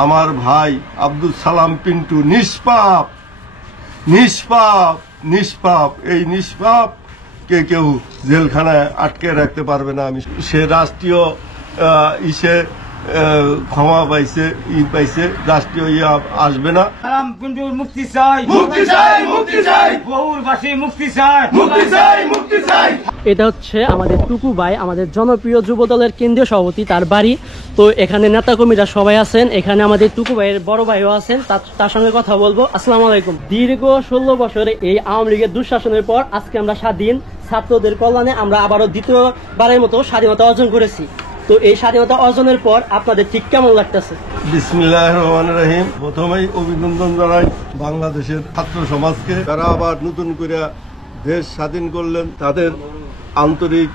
আমার ভাই আব্দুল সালাম পিন্টু নিষ্পাপ নিষ্পাপ নিষ্পাপ। এই নিষ্পাপ কে কেউ জেলখানায় আটকে রাখতে পারবে না। আমি সে রাষ্ট্রীয় ইসে ক্ষমা পাইছে পাইছে, রাষ্ট্রীয় আসবে না। সালাম পিন্টু মুক্তি চাই, মুক্তি চাই, মুক্তি চাই, বহুরবাসী মুক্তি চাই, মুক্তি চাই, মুক্তি চাই। এটা হচ্ছে আমাদের টুকু ভাই, আমাদের জনপ্রিয় যুবদলের কেন্দ্রীয় সভাপতি, তার বাড়ি। তো এখানে নেতাকর্মীরা সবাই আছেন, এখানে আমাদের টুকু ভাইয়ের বড় ভাইও আছেন, তার সঙ্গে কথা বলবো। আসসালামু আলাইকুম। দীর্ঘ 16 বছরে এই আওয়ামী লীগের দুঃশাসনের পর আজকে আমরা স্বাধীন, ছাত্রদের কল্যাণে আমরা আবারও দ্বিতীয়বারের মতো স্বাধীনতা অর্জন করেছি। তো এই স্বাধীনতা অর্জনের পর আপনাদের ঠিক কেমন লাগতেছে? বিসমিল্লাহির রহমানির রহিম। প্রথমেই অভিনন্দন জানাই বাংলাদেশের ছাত্র সমাজকে, যারা আবার নতুন করে দেশ স্বাধীন করলেন। তাদের আন্তরিক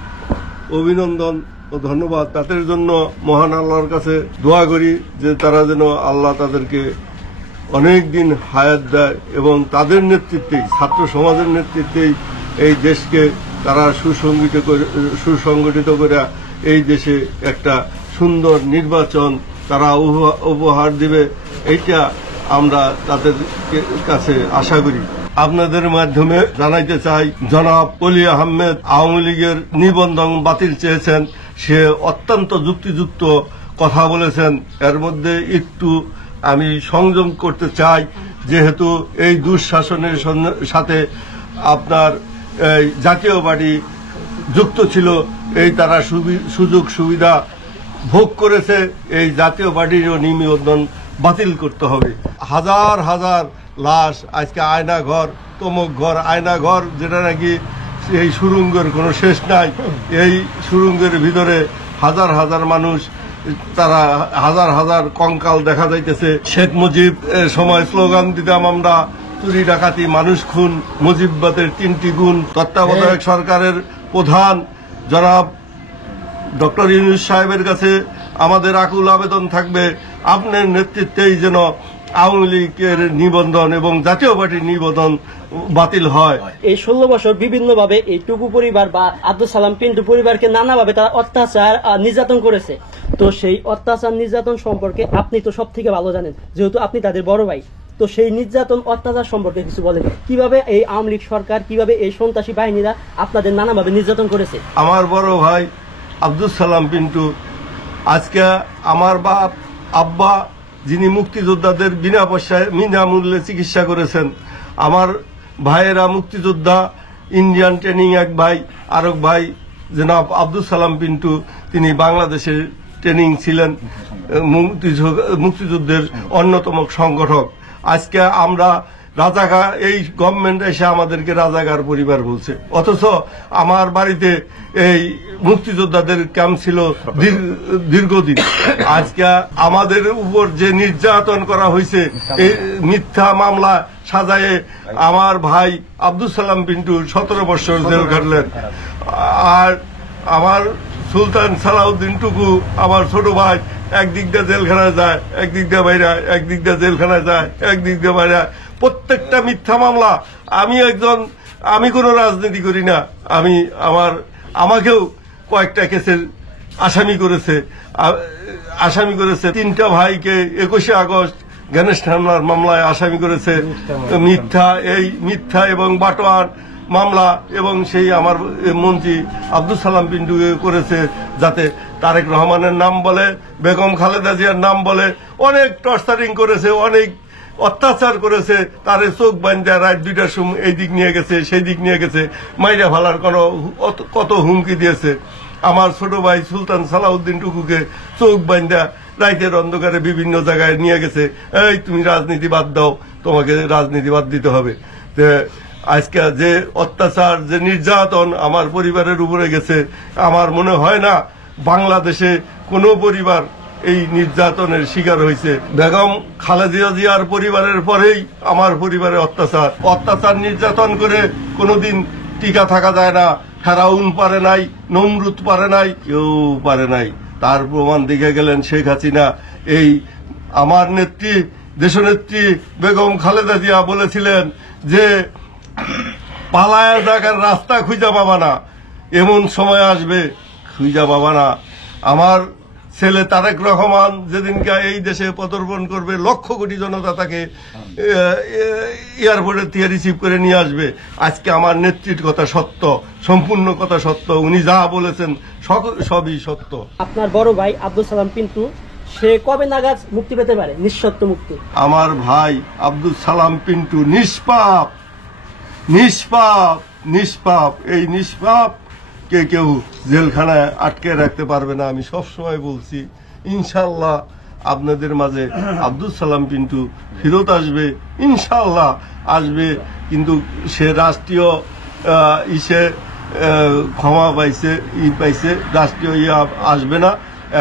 অভিনন্দন ও ধন্যবাদ। তাদের জন্য মহান আল্লাহর কাছে দোয়া করি যে তারা যেন আল্লাহ তাদেরকে অনেক দিন হায়াত দেয় এবং তাদের নেতৃত্বেই, ছাত্র সমাজের নেতৃত্বেই এই দেশকে তারা সুসংগঠিত করে এই দেশে একটা সুন্দর নির্বাচন তারা উপহার দিবে, এইটা আমরা তাদের কাছে আশা করি। আপনাদের মাধ্যমে জানাইতে চাই, জনাব অলি আহমেদ আওয়ামী লীগের নিবন্ধন বাতিল চেয়েছেন। সে অত্যন্ত যুক্তিযুক্ত কথা বলেছেন। এর মধ্যে একটু আমি সংযম করতে চাই, যেহেতু এই দুঃশাসনের সাথে আপনার জাতীয় পার্টি যুক্ত ছিল, এই তারা সুযোগ সুবিধা ভোগ করেছে। এই জাতীয় পার্টিরও নিবন্ধন বাতিল করতে হবে। হাজার হাজার লাশ আজকে আয়না ঘর, তমক ঘর, আয়না ঘর, যেটা নাকি এই সুড়ঙ্গের কোনো শেষ নাই। এই সুড়ঙ্গের ভিতরে হাজার হাজার মানুষ, তারা হাজার হাজার কঙ্কাল দেখা যাইতেছে। শেখ মুজিব সময় স্লোগান দিতাম আমরা, চুরি ডাকাতি মানুষ খুন, মুজিববাদের 3টি গুণ। তত্ত্বাবধায়ক সরকারের প্রধান জনাব ডক্টর ইউনূস সাহেবের কাছে আমাদের আকুল আবেদন থাকবে, আপনার নেতৃত্বেই যেন আওয়ামী লীগের নিবন্ধন এবং জাতীয় পার্টির নিবন্ধন বাতিল হয়। এই 16 বছর বিভিন্নভাবে এই টুকু পরিবার বা আব্দুল সালাম পিন্টু পরিবারকে নানাভাবে তারা অত্যাচার নির্যাতন করেছে। তো সেই অত্যাচার নির্যাতন সম্পর্কে আপনি তো সব থেকে ভালো জানেন, যেহেতু আপনি তাদের বড় ভাই। তো সেই নির্যাতন অত্যাচার সম্পর্কে কিছু বলেন, কিভাবে এই আওয়ামী লীগ সরকার, কিভাবে এই সন্ত্রাসী বাহিনীরা আপনাদের নানাভাবে নির্যাতন করেছে? আমার বড় ভাই আব্দুল সালাম পিন্টু, আজকে আমার বাপ আব্বা যিনি মুক্তিযোদ্ধাদের বিনা পয়সায় বিনামূল্যে চিকিৎসা করেছেন, আমার ভাইয়েরা মুক্তিযোদ্ধা, ইন্ডিয়ান ট্রেনিং এক ভাই, আরেক ভাই জনাব আব্দুল সালাম পিন্টু, তিনি বাংলাদেশের ট্রেনিং ছিলেন, মুক্তিযুদ্ধের অন্যতম সংগঠক। আজকে আমরা রাজাকার, এই গভর্নমেন্ট এসে আমাদেরকে রাজাকার পরিবার বলছে, অথচ আমার বাড়িতে এই মুক্তিযোদ্ধাদের ক্যাম্প ছিল দীর্ঘদিন। আজকে আমাদের উপর যে নির্যাতন করা হয়েছে, এই মিথ্যা মামলা সাজায়ে আমার ভাই আব্দুল সালাম পিন্টু 17 বছর জেল কাটলেন। আর আমার সুলতান সালাউদ্দিন টুকু, আমার ছোট ভাই, একদিক দিয়ে জেলখানায় যায়, একদিক দিয়ে বাইরে, একদিক দিয়ে জেলখানায় যায়, একদিক দিয়ে বাইরে। প্রত্যেকটা মিথ্যা মামলা। আমি কোনো রাজনীতি করি না, আমাকেও কয়েকটা কেসের আসামি করেছে। 3টা ভাইকে 21শে আগস্ট গণেশ হামলার মামলায় আসামি করেছে, মিথ্যা এবং বাটোয়ার মামলা। এবং সেই আমার মন্ত্রী আব্দুল সালাম পিন্টু করেছে, যাতে তারেক রহমানের নাম বলে, বেগম খালেদা জিয়ার নাম বলে, অনেক টর্চারিং করেছে, অনেক অত্যাচার করেছে। তার চোখ বান্ধা রাত 2টার সময় এই দিক নিয়ে গেছে, সেই দিক নিয়ে গেছে, মাইরা ফালার কত হুমকি দিয়েছে। আমার ছোট ভাই সুলতান সালাউদ্দিন টুকুকে চোখ বান্ধা রাইতের অন্ধকারে বিভিন্ন জায়গায় নিয়ে গেছে, এই তুমি রাজনীতি বাদ দাও, তোমাকে রাজনীতি বাদ দিতে হবে। আজকে যে অত্যাচার, যে নির্যাতন আমার পরিবারের উপরে গেছে, আমার মনে হয় না বাংলাদেশে কোনো পরিবার এই নির্যাতনের শিকার হয়েছে। বেগম খালেদা জিয়ার পরিবারের পরেই আমার পরিবারে অত্যাচার নির্যাতন করে কোনোদিন টিকা থাকা যায় না। ফেরাউন পারে নাই, নমরুদ পারে নাই, কেউ পারে নাই। তার প্রমাণ দেখে গেলেন শেখ হাসিনা। এই আমার নেত্রী, দেশনেত্রী বেগম খালেদা জিয়া বলেছিলেন যে পালায়া থাকার রাস্তা খুঁজা পাবা না, এমন সময় আসবে খুঁজা পাবা না। আমার ছেলে তারেক রহমান যেদিনকে এই দেশে পদার্পণ করবে, লক্ষ কোটি জনতা তাকে এয়ারপোর্টে থেকে রিসিভ করে নিয়ে আসবে। আজকে আমার নেত্রীর কথা সত্য, সম্পূর্ণ কথা সত্য, উনি যা বলেছেন সবই সত্য। আপনার বড় ভাই আব্দুল সালাম পিন্টু, সে কবে নাগাদ মুক্তি পেতে পারে, নিঃশর্ত মুক্তি? আমার ভাই আব্দুল সালাম পিন্টু নিষ্পাপ, নিষ্পাপ, নিষ্পাপ। এই নিষ্পাপ কে কেউ জেলখানায় আটকে রাখতে পারবে না। আমি সবসময় বলছি, ইনশাল্লাহ আপনাদের মাঝে আব্দুল সালাম পিন্টু ফেরত আসবে, ইনশাল্লাহ আসবে। কিন্তু সে রাষ্ট্রীয় ইসে ক্ষমা পাইছে, পাইছে, রাষ্ট্রীয় আসবে না।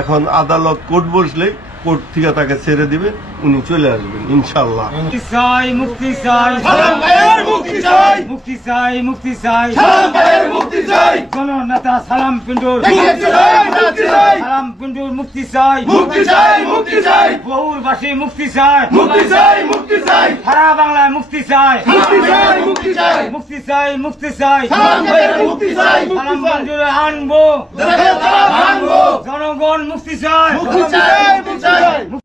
এখন আদালত কোর্ট বসলেই কোর্ট থেকে তাকে ছেড়ে দিবে, উনি চলে আসবেন ইনশাল্লাহ। মুক্তি চাই, মুক্তি চাই, সালাম ভাইয়ের মুক্তি চাই, মুক্তি চাই, মুক্তি চাই, সালাম ভাইয়ের মুক্তি চাই, জননেতা সালাম পিন্টুর মুক্তি চাই, মুক্তি চাই, সালাম পিন্টুর মুক্তি চাই, মুক্তি চাই, মুক্তি চাই, গৌরবাসী মুক্তি চাই, মুক্তি চাই, মুক্তি চাই, সারা বাংলায় মুক্তি চাই, মুক্তি চাই, মুক্তি চাই, মুক্তি চাই, মুক্তি চাই, সালাম ভাইয়ের মুক্তি চাই, সালাম পিন্টুরে আনবো, দেশের তালা ভাঙবো, জনগণ মুক্তি চাই, মুক্তি চাই, মুক্তি চাই।